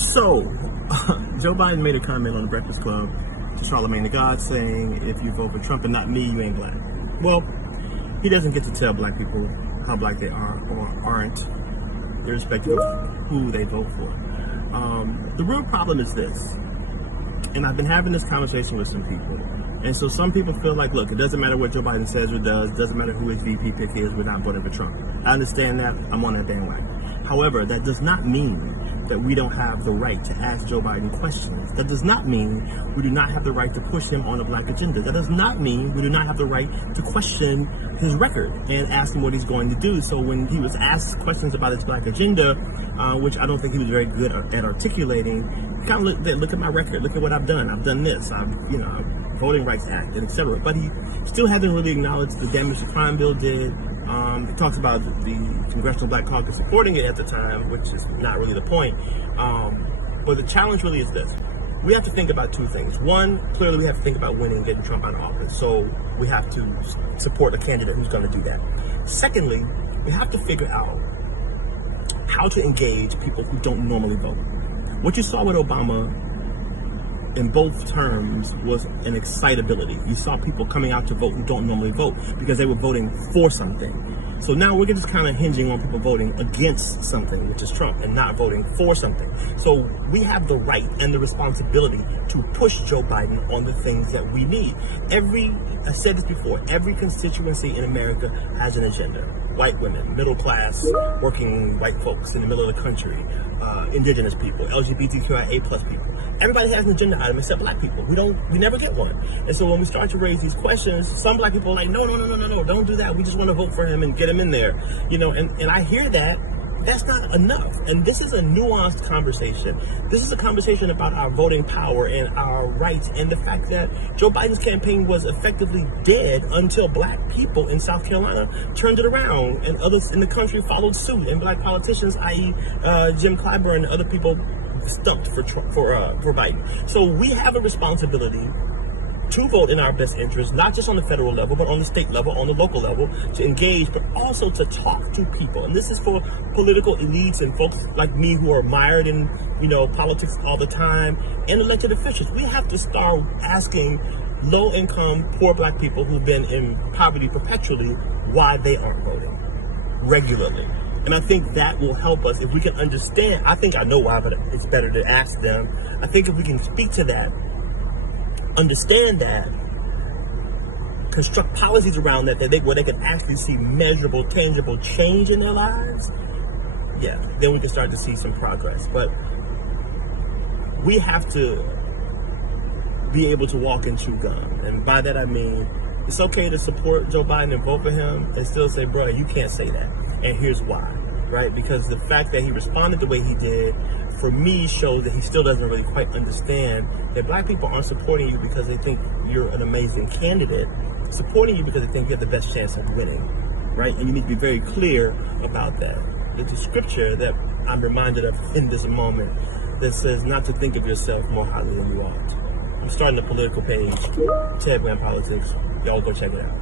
So, Joe Biden made a comment on the Breakfast Club to Charlamagne the God saying, if you vote for Trump and not me, you ain't black. Well, he doesn't get to tell black people how black they are or aren't, irrespective of who they vote for. The real problem is this, and I've been having this conversation with some people, and so some people feel like, look, it doesn't matter what Joe Biden says or does, it doesn't matter who his VP pick is, we're not voting for Trump. I understand that, I'm on that bandwagon. However, that does not mean that we don't have the right to ask Joe Biden questions. That does not mean we do not have the right to push him on a black agenda. That does not mean we do not have the right to question his record and ask him what he's going to do. So when he was asked questions about his black agenda, which I don't think he was very good at articulating, kind of look at my record, look at what I've done. I've done this, Voting Rights Act, and etc. But he still hasn't really acknowledged the damage the crime bill did. He talks about the Congressional Black Caucus supporting it at the time, which is not really the point. But the challenge really is this. We have to think about two things. One, clearly we have to think about winning and getting Trump out of office. So we have to support a candidate who's going to do that. Secondly, we have to figure out how to engage people who don't normally vote. What you saw with Obama in both terms was an excitability. You saw people coming out to vote who don't normally vote because they were voting for something. So now we're just kind of hinging on people voting against something, which is Trump, and not voting for something. So we have the right and the responsibility to push Joe Biden on the things that we need. I said this before, every constituency in America has an agenda. White women, middle class, working white folks in the middle of the country, indigenous people, LGBTQIA+ people. Everybody has an agenda item except black people. We never get one. And so when we start to raise these questions, some black people are like, no, don't do that. We just want to vote for him and get him in there. And I hear that. That's not enough. And this is a nuanced conversation. This is a conversation about our voting power and our rights and the fact that Joe Biden's campaign was effectively dead until black people in South Carolina turned it around and others in the country followed suit, and black politicians, i.e. Jim Clyburn and other people, stumped for Biden. So we have a responsibility to vote in our best interest, not just on the federal level, but on the state level, on the local level, to engage, but also to talk to people. And this is for political elites and folks like me who are mired in, politics all the time, and elected officials. We have to start asking low-income, poor black people who've been in poverty perpetually why they aren't voting regularly. And I think that will help us if we can understand. I think I know why, but it's better to ask them. I think if we can speak to that, understand that, construct policies around that, where they can actually see measurable, tangible change in their lives, then we can start to see some progress. But we have to be able to walk and chew gum. And by that I mean, it's okay to support Joe Biden and vote for him and still say, bro, you can't say that. And here's why, right? Because the fact that he responded the way he did, for me, shows that he still doesn't really quite understand that black people aren't supporting you because they think you're an amazing candidate, supporting you because they think you have the best chance of winning, right? And you need to be very clear about that. There's a scripture that I'm reminded of in this moment that says not to think of yourself more highly than you ought. I'm starting the political page, Ted Brand Politics. Y'all go check it out.